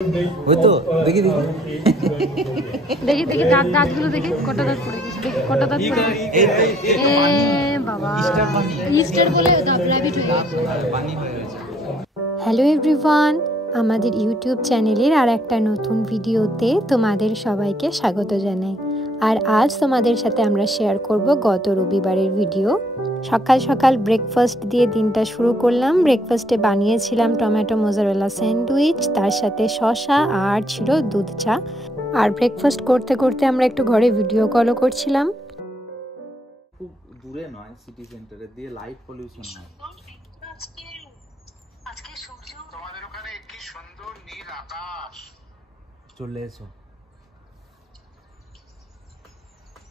ওই তো দেখি দেখি দেখি দেখি দাঁতগুলো দেখি কটা দাঁত পড়ে গেছে, দেখি কটা দাঁত পড়ে গেছে। এ বাবা, ইস্টার বলে র্যাবিট হয়ে গেছে। হ্যালো এভরিওয়ান, আমাদের ইউটিউব চ্যানেলের আর একটা নতুন ভিডিওতে তোমাদের সবাইকে স্বাগত জানাই। আর আজ তোমাদের সাথে আমরা শেয়ার করব গত রবিবারের ভিডিও। সকাল সকাল ব্রেকফাস্ট দিয়ে দিনটা শুরু করলাম। ব্রেকফাস্টে বানিয়েছিলাম টমেটো মোজারেলা স্যান্ডউইচ, তার সাথে শসা আর ছিল দুধ চা। আর ব্রেকফাস্ট করতে করতে আমরা একটু ঘরে ভিডিও কলও করছিলাম। খুব দূরে নয়, সিটি সেন্টারে দিয়ে লাইট পলিউশন হয়। আজকে সূর্য, তোমাদের ওখানে কি সুন্দর নীল আকাশ। চলে এসো,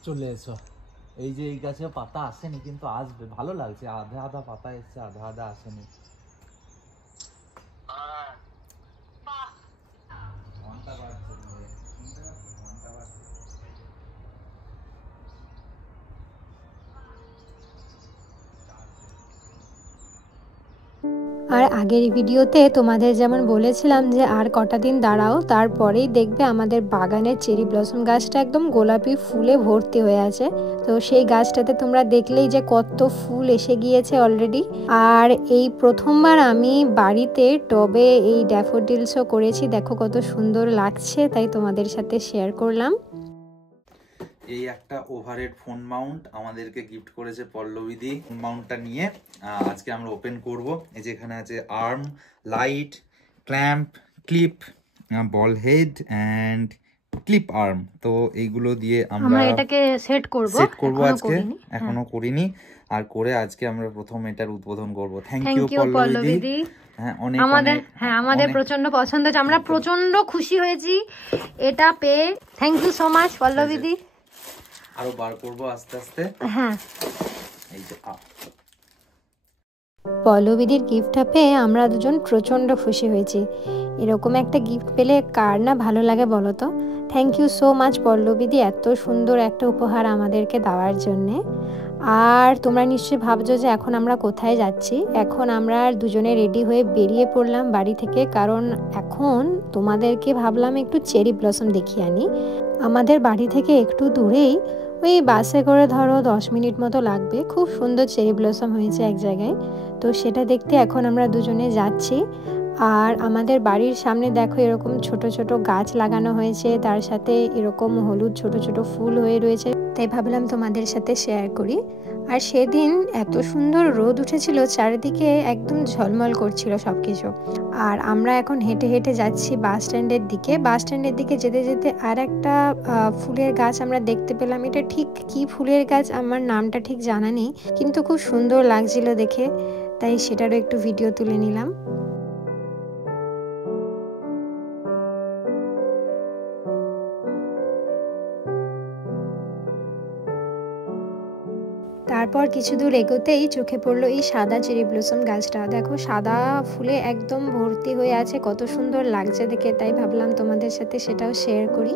চলে এসো। এই যে এই গাছে পাতা আসেনি কিন্তু আসবে, ভালো লাগছে। আধা আধা পাতা এসছে, আধা আধা আসেনি। ঘন্টা বাজছে, ঘন্টা বাজছে। আর আগের ভিডিওতে তোমাদের যেমন বলেছিলাম যে আর কটা দিন দাঁড়াও, তারপরেই দেখবে আমাদের বাগানের চেরি ব্লসম গাছটা একদম গোলাপি ফুলে ভর্তি হয়ে আছে। তো সেই গাছটাতে তোমরা দেখলেই যে কত ফুল এসে গিয়েছে অলরেডি। আর এই প্রথমবার আমি বাড়িতে টবে এই ড্যাফোডিলসও করেছি, দেখো কত সুন্দর লাগছে, তাই তোমাদের সাথে শেয়ার করলাম। এই একটা ওভারহেড ফোন মাউন্ট আমাদেরকে গিফট করেছে পল্লবীদি। ফোন মাউন্টটা নিয়ে আজকে আমরা ওপেন করব। এই যে এখানে আছে arm, light, clamp, clip, ball head and clip arm. তো এইগুলো দিয়ে আমরা এটাকে সেট করব আজকে, এখনো করিনি। আর করে আজকে আমরা প্রথম এটার উদ্বোধন করব। থ্যাংক ইউ পল্লবীদি। আমাদের প্রচন্ড পছন্দ হয়েছে, আমরা প্রচন্ড খুশি হয়েছি এটা পেয়ে। থ্যাংক ইউ সো মাচ পল্লবীদি। আরো বার করব আস্তে আস্তে। হ্যাঁ, এই যে পল্লবীদির গিফটটা পেয়ে আমরা দুজন প্রচন্ড খুশি হয়েছি। এরকম একটা গিফট পেলে কার না ভালো লাগে বলো তো। থ্যাংক ইউ সো মাচ পল্লবীদি, এত সুন্দর একটা উপহার আমাদেরকে দেওয়ার জন্যে। আর তোমরা নিশ্চয়ই ভাবছো যে এখন আমরা কোথায় যাচ্ছি। এখন আমরা দুজনে রেডি হয়ে বেরিয়ে পড়লাম বাড়ি থেকে, কারণ এখন তোমাদেরকে ভাবলাম একটু চেরি ব্লসম দেখিয়ে আনি। আমাদের বাড়ি থেকে একটু দূরেই, ওই বাসে করে ধরো 10 মিনিট মতো লাগবে। খুব সুন্দর চেরি ব্লসম হয়েছে এক জায়গায়, তো সেটা দেখতে এখন আমরা দুজনে যাচ্ছি। আর আমাদের বাড়ির সামনে দেখো এরকম ছোট ছোট গাছ লাগানো হয়েছে, তার সাথে এরকম হলুদ ছোট ছোট ফুল হয়ে রয়েছে, তাই ভাবলাম তোমাদের সাথে শেয়ার করি। আর সেদিন এত সুন্দর রোদ উঠেছিল, চারিদিকে একদম ঝলমল করছিল সবকিছু। আর আমরা এখন হেঁটে হেঁটে যাচ্ছি বাস স্ট্যান্ডের দিকে। বাস স্ট্যান্ডের দিকে যেতে যেতে আর একটা ফুলের গাছ আমরা দেখতে পেলাম। এটা ঠিক কি ফুলের গাছ আমার নামটা ঠিক জানা নেই, কিন্তু খুব সুন্দর লাগছিল দেখে, তাই সেটারও একটু ভিডিও তুলে নিলাম। তারপর কিছু দূর এগোতেই চোখে পড়লো এই সাদা চেরি ব্লসম গাছটা। দেখো সাদা ফুলে একদম ভর্তি হয়ে আছে, কত সুন্দর লাগছে দেখে, তাই ভাবলাম তোমাদের সাথে সেটাও শেয়ার করি।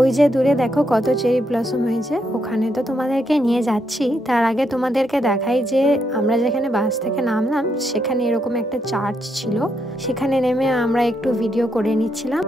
ওই যে দূরে দেখো কত চেরি ব্লসম হয়েছে, ওখানে তো তোমাদেরকে নিয়ে যাচ্ছি। তার আগে তোমাদেরকে দেখাই যে আমরা যেখানে বাস থেকে নামলাম সেখানে এরকম একটা চার্চ ছিল, সেখানে নেমে আমরা একটু ভিডিও করে নিচ্ছিলাম।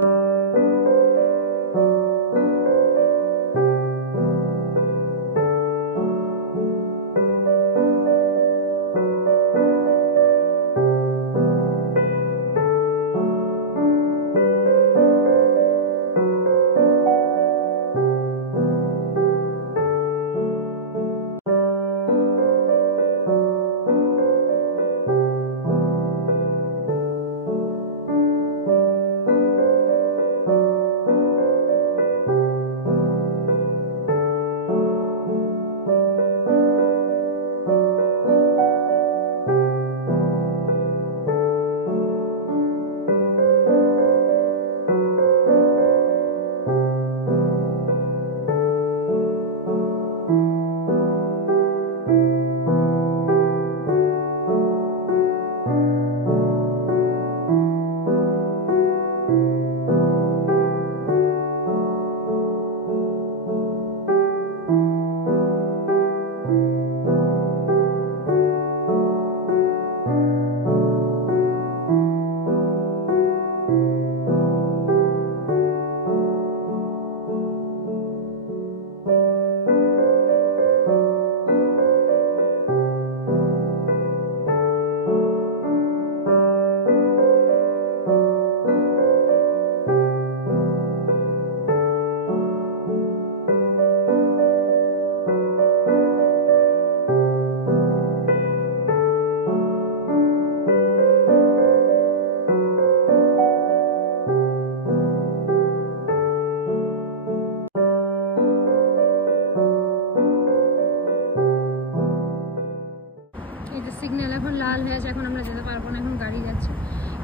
লাল হয়ে আছে, এখন আমরা যেতে পারবো না, এখন গাড়ি যাচ্ছে।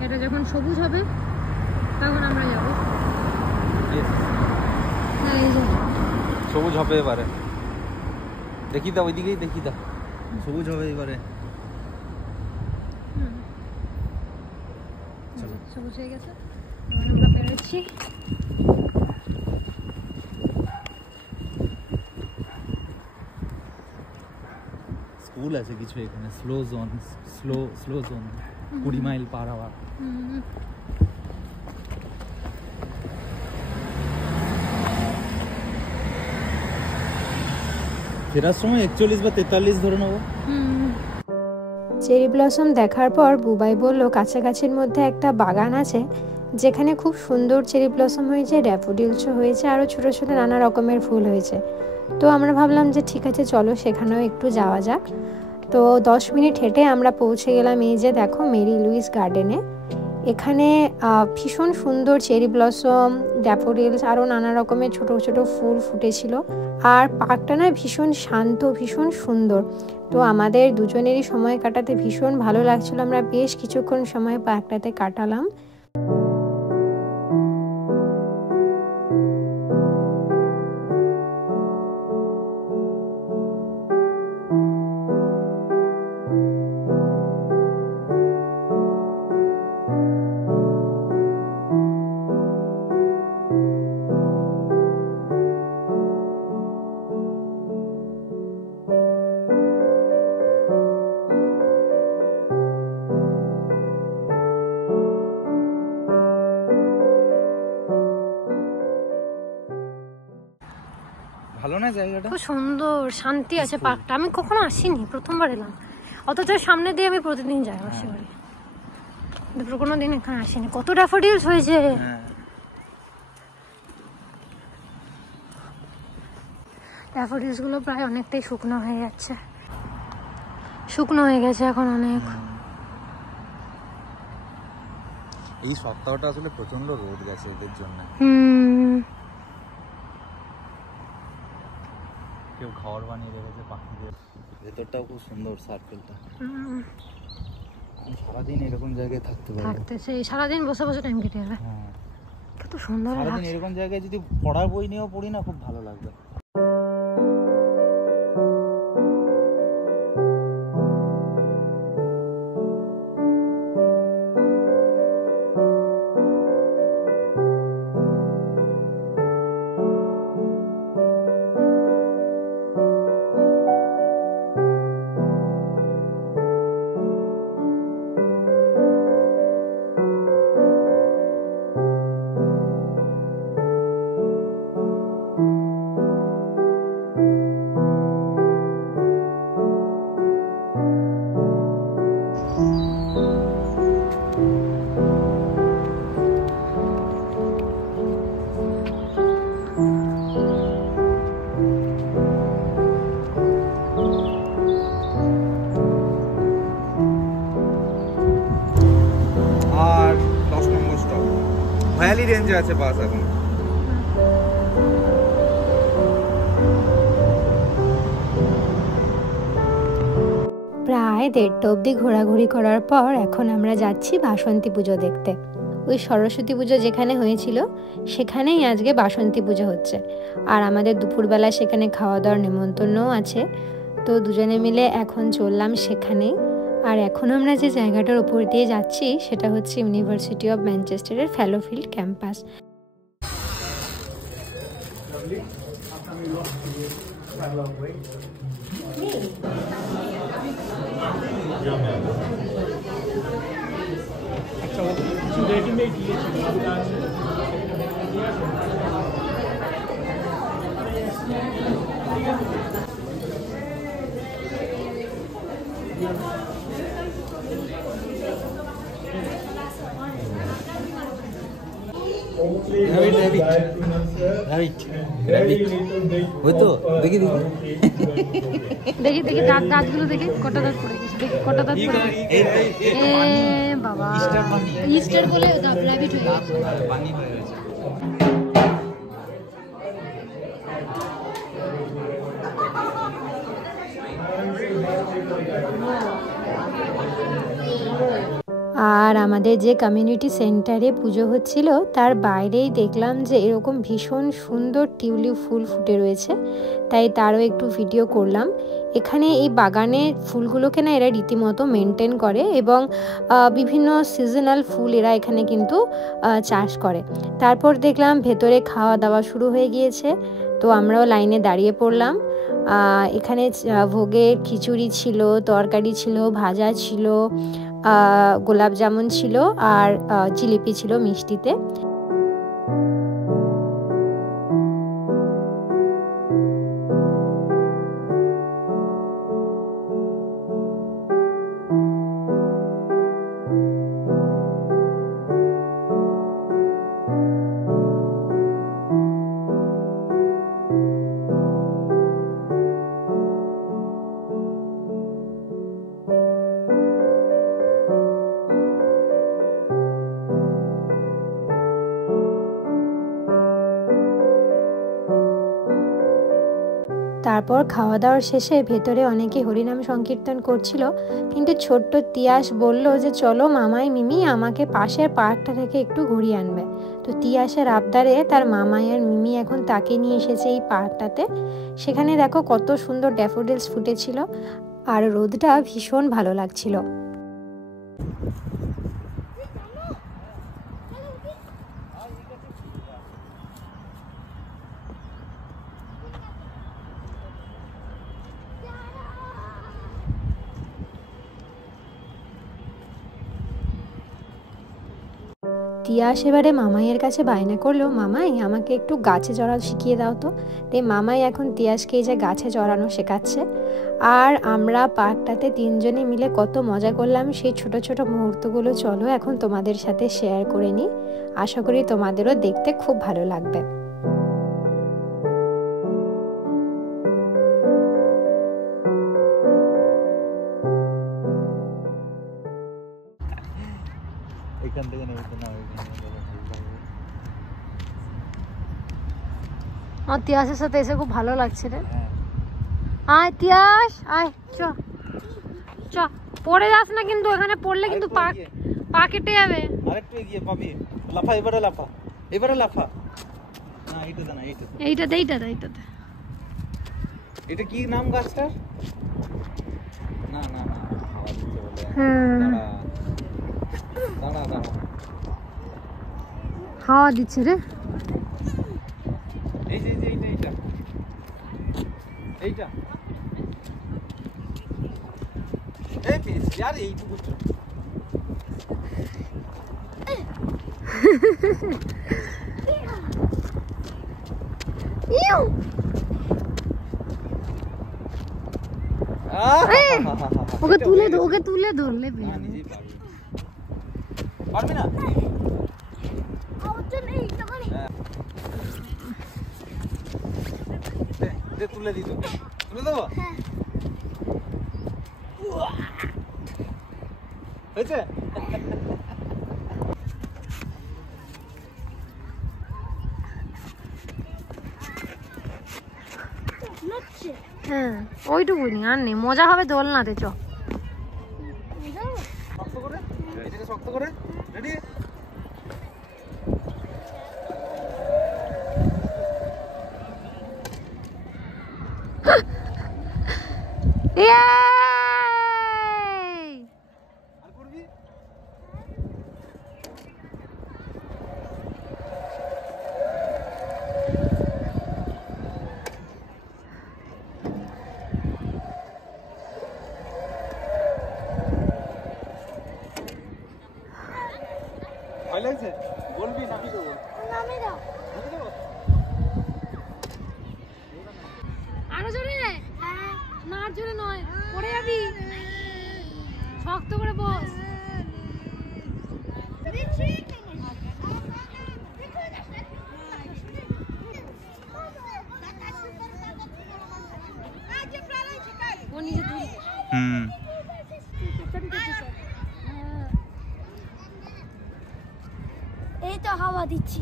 এটা যখন সবুজ হবে তখন আমরা যাবো। হ্যাঁ এই যে সবুজ হবে এবারে, দেখি দাও ওইদিকেই, দেখি দাও সবুজ হবে এবারে। চলো সবুজ হয়ে গেছে, আমরা পেরেছি। স্কুল আছে কিছু এখানে, slow zone, slow zone 20 mile per hour. ফেরার সময় 41 বা 43 ধরে নেবো। চেরি ব্লসম দেখার পর বুবাই বলল কাছাকাছির মধ্যে একটা বাগান আছে যেখানে খুব সুন্দর চেরি ব্লসম হয়েছে, ড্যাফোডিলসও হয়েছে, আরও ছোটো ছোটো নানা রকমের ফুল হয়েছে। তো আমরা ভাবলাম যে ঠিক আছে চলো সেখানেও একটু যাওয়া যাক। তো 10 মিনিট হেঁটে আমরা পৌঁছে গেলাম এই যে দেখো মেরি লুইস গার্ডেনে। এখানে ভীষণ সুন্দর চেরি ব্লসম, ড্যাফোডিলস আরও নানা রকমের ছোট ছোট ফুল ফুটেছিল। আর পার্কটা না ভীষণ শান্ত, ভীষণ সুন্দর। তো আমাদের দুজনেরই সময় কাটাতে ভীষণ ভালো লাগছিল, আমরা বেশ কিছুক্ষণ সময় পার্কটাতে কাটালাম। ভালো না জায়গাটা? খুব সুন্দর, শান্তি আছে পার্কটা। আমি কখনো আসিনি, প্রথমবার এলাম। অথচ সামনে দিয়ে আমি প্রতিদিন যাই বাসে বাড়ি, কিন্তু কোনো দিন এখানে আসিনি। কত ড্যাফোডিলস হয়েছে! ড্যাফোডিলস গুলো প্রায় অনেকটাই শুকনো হয়ে যাচ্ছে, শুকনো হয়ে গেছে এখন অনেক। এই সপ্তাহটা আসলে প্রচন্ড রোদ গেছে ওদের জন্য। কেউ খাবার বানিয়ে রেখেছে পাখিদের। ভেতরটাও খুব সুন্দর, সার্কেলটা। সারাদিন এরকম জায়গায় থাকতে পারবো, থাকতেছে সারাদিন বসে বসে টাইম কেটে যাবে। কত সুন্দর সারাদিন এরকম জায়গায় যদি পড়ার বই নিয়েও পড়ি না, খুব ভালো লাগবে। ভ্যালি রেঞ্জে আছে বাস এখন। প্রায় 1:30 অবধি ঘোরাঘুরি করার পর এখন আমরা যাচ্ছি বাসন্তী পুজো দেখতে। ওই সরস্বতী পুজো যেখানে হয়েছিল সেখানেই আজকে বাসন্তী পুজো হচ্ছে। আর আমাদের দুপুরবেলা সেখানে খাওয়া দাওয়ার নেমন্তন্নও আছে। তো দুজনে মিলে এখন চললাম সেখানেই। আর এখন আমরা যে জায়গাটার উপর দিয়ে যাচ্ছি সেটা হচ্ছে ইউনিভার্সিটি অফ ম্যানচেস্টারের ফেলোফিল্ড ক্যাম্পাস। দেখি দেখি দাঁতগুলো দেখি, কটা দাঁত পড়ে গেছে, দেখি কটা দাঁত পড়ে গেছে। বাবা ইস্টার বলে র্যাবিট হয়ে গেছে। আর আমাদের যে কমিউনিটি সেন্টারে পুজো হচ্ছিল তার বাইরেই দেখলাম যে এরকম ভীষণ সুন্দর টিউলিপ ফুল ফুটে রয়েছে, তাই তারও একটু ভিডিও করলাম। এখানে এই বাগানের ফুলগুলোকে না এরা রীতিমতো মেনটেন করে এবং বিভিন্ন সিজনাল ফুল এরা এখানে কিন্তু চাষ করে। তারপর দেখলাম ভেতরে খাওয়া দাওয়া শুরু হয়ে গিয়েছে, তো আমরাও লাইনে দাঁড়িয়ে পড়লাম। এখানে ভোগের খিচুড়ি ছিল, তরকারি ছিল, ভাজা ছিল, গোলাপ জামুন ছিল আর জিলিপি ছিল মিষ্টিতে। তারপর খাওয়া দাওয়ার শেষে ভেতরে অনেকে হরিনাম সংকীর্তন করছিল, কিন্তু ছোট্ট তিয়াস বলল যে চলো মামাই মিমি আমাকে পাশের পার্কটা থেকে একটু ঘুরিয়ে আনবে। তো তিয়াসের আবদারে তার মামাই আর মিমি এখন তাকে নিয়ে এসেছে এই পার্কটাতে। সেখানে দেখো কত সুন্দর ড্যাফোডিলস ফুটেছিল আর রোদটা ভীষণ ভালো লাগছিল। তিয়াস এবারে মামাইয়ের কাছে বায়না করলো, মামাই আমাকে একটু গাছে চড়া শিখিয়ে দাও তো। তাই মামাই এখন তিয়াসকে এই যে গাছে চড়ানো শেখাচ্ছে। আর আমরা পার্কটাতে তিনজনে মিলে কত মজা করলাম, সেই ছোট ছোট মুহূর্তগুলো চলো এখন তোমাদের সাথে শেয়ার করে নিই। আশা করি তোমাদেরও দেখতে খুব ভালো লাগবে। এখান থেকে নেমে না আমার তিয়াসের সাথে এসে খুব ভালো লাগছে রে। আয় তিয়াস আয়, চ চ, পড়ে যাস না কিন্তু, এখানে পড়লে কিন্তু পা কেটে যাবে। আরেকটু এগিয়ে পাবি, লাফা, এবারে লাফা, এবারে লাফা। না এইটা না, এইটাতে। এটা কি নাম গাছটার? না না না, হাওয়া দিচ্ছে বলে। দাঁড়া হাওয়া দিচ্ছে রে। এই যে এইটা এই পেয়েছি यार, এইটুকু তো ইউ ওকে তুলে ধরলে নিজেই পারবি না। তুলে দিত, তুলে দেবো। হয়েছে? হ্যাঁ ওইটুকুনি, আর নেই, মজা হবে দোলনাতে। চ শক্ত করে, এটাকে শক্ত করে, রেডি? আর করবি? ভয় লাগছে? বলবি নাকি দেবো? নামি দাও। আরো জোরে, না আর জোরে নয়, পড়ে যাবি। শক্ত করে বস। এই তো হাওয়া দিচ্ছি।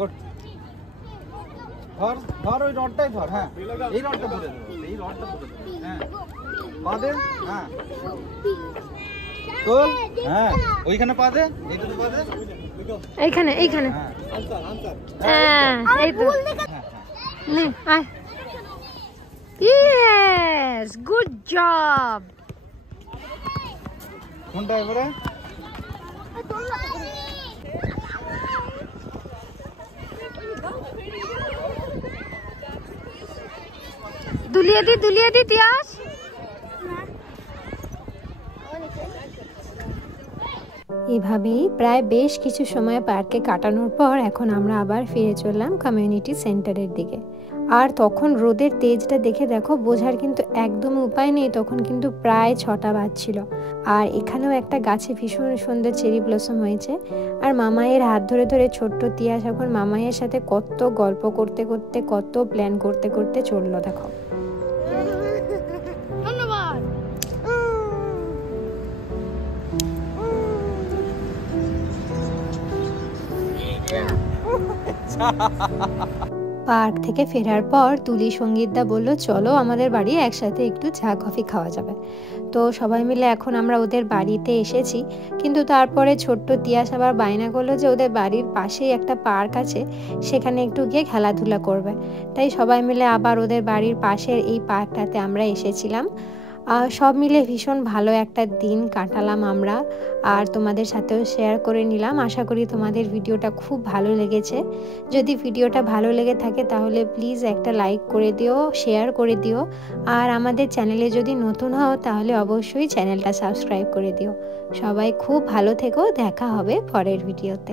ওঠ। ধর ধর ওই রডটাই ধর, হ্যাঁ এই রডটা ধরে দেবো, এই রডটা ধরে দেবো, হ্যাঁ পা দে, হ্যাঁ তোল, হ্যাঁ ওইখানে পা দে, এইটাতে পা দে, এইখানে এইখানে, হ্যাঁ এই তো, নে আয়। Yes, good job. কোনটা এবারে? দুলিয়ে দি তিয়াস। এভাবেই প্রায় বেশ কিছু সময় পার্কে কাটানোর পর এখন আমরা আবার ফিরে চললাম কমিউনিটি সেন্টারের দিকে। আর তখন রোদের তেজটা দেখে দেখো বোঝার কিন্তু একদমই উপায় নেই, তখন কিন্তু প্রায় 6টা বাজছিল। আর এখানেও একটা গাছে ভীষণ সুন্দর চেরি ব্লসম হয়েছে। আর মামাইয়ের হাত ধরে ধরে ছোট্ট তিয়াস এখন মামাইয়ের সাথে কত গল্প করতে করতে, কত প্ল্যান করতে করতে চললো দেখো। পার্ক থেকে ফেরার পর তুলি সঙ্গীতদা বলল চলো আমাদের বাড়ি একসাথে একটু চা কফি খাওয়া যাবে। তো সবাই মিলে এখন আমরা ওদের বাড়িতে এসেছি, কিন্তু তারপরে ছোট্ট তিয়াস আবার বায়না করলো যে ওদের বাড়ির পাশেই একটা পার্ক আছে, সেখানে একটু গিয়ে খেলাধুলা করবে। তাই সবাই মিলে আবার ওদের বাড়ির পাশের এই পার্কটাতে আমরা এসেছিলাম। সব মিলে ভীষণ ভালো একটা দিন কাটালাম আমরা, আর তোমাদের সাথেও শেয়ার করে নিলাম। আশা করি তোমাদের ভিডিওটা খুব ভালো লেগেছে। যদি ভিডিওটা ভালো লেগে থাকে তাহলে প্লিজ একটা লাইক করে দিও, শেয়ার করে দিও। আর আমাদের চ্যানেলে যদি নতুন হও তাহলে অবশ্যই চ্যানেলটা সাবস্ক্রাইব করে দিও। সবাই খুব ভালো থেকো, দেখা হবে পরের ভিডিওতে।